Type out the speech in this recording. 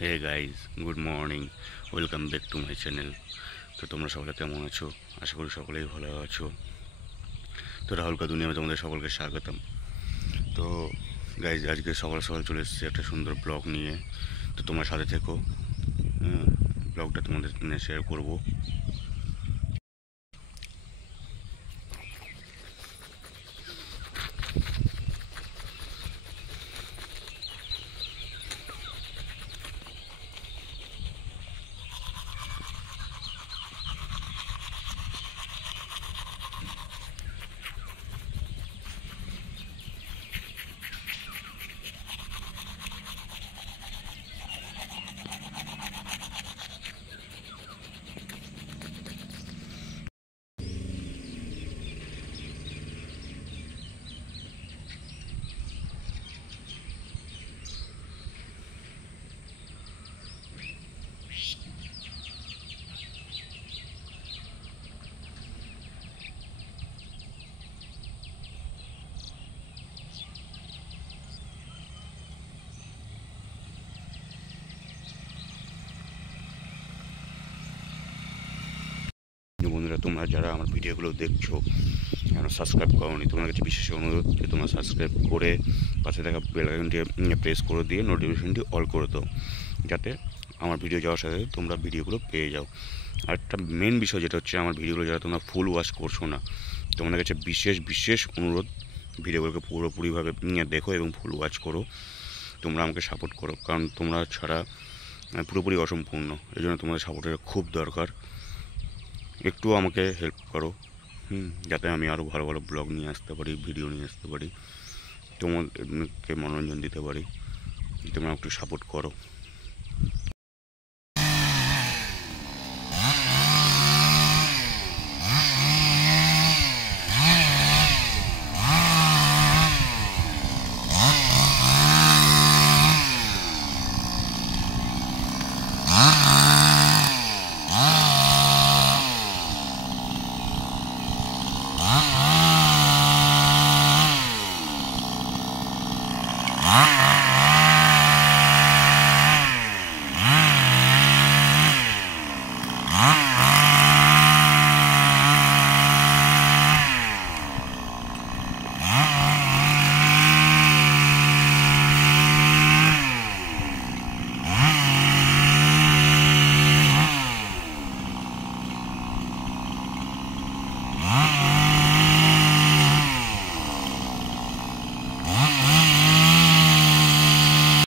Hey guys, good morning. Welcome back to my channel. তো তোমরা সকলে কেমন আছো? আশা করি সকলেই ভালো আছো। তো রাহুল কা দুনিয়াতে তোমাদের সকলকে স্বাগতম। তো গাইজ, আজকে সকাল সকাল চলে এসেছি একটা সুন্দর ব্লগ নিয়ে। তো তোমরা সাথে থেকো, ব্লগটা তোমাদের শেয়ার করবো। বন্ধুরা, তোমরা যারা আমার ভিডিওগুলো দেখছো, সাবস্ক্রাইব করোনি, তোমার কাছে বিশেষ অনুরোধ যে তোমরা সাবস্ক্রাইব করে পাশে থাকা বেল আইকনটি প্রেস করে দিয়ে নোটিফিকেশনটি অল করে দাও, যাতে আমার ভিডিও যাওয়ার সাথে তোমরা ভিডিওগুলো পেয়ে যাও। আর একটা মেন বিষয় যেটা হচ্ছে, আমার ভিডিওগুলো যারা তোমরা ফুল ওয়াচ করছো না, তোমাদের কাছে বিশেষ অনুরোধ, ভিডিওগুলোকে পুরোপুরিভাবে দেখো এবং ফুল ওয়াচ করো। তোমরা আমাকে সাপোর্ট করো, কারণ তোমরা ছাড়া পুরোপুরি অসম্পূর্ণ। এই জন্য তোমাদের সাপোর্টের খুব দরকার। একটু আমাকে হেল্প করো, যাতে আমি আরও ভালো ভালো ব্লগ নিয়ে আসতে পারি, ভিডিও নিয়ে আসতে পারি, তোমাদেরকে মনোরঞ্জন দিতে পারি। তোমরা একটু সাপোর্ট করো।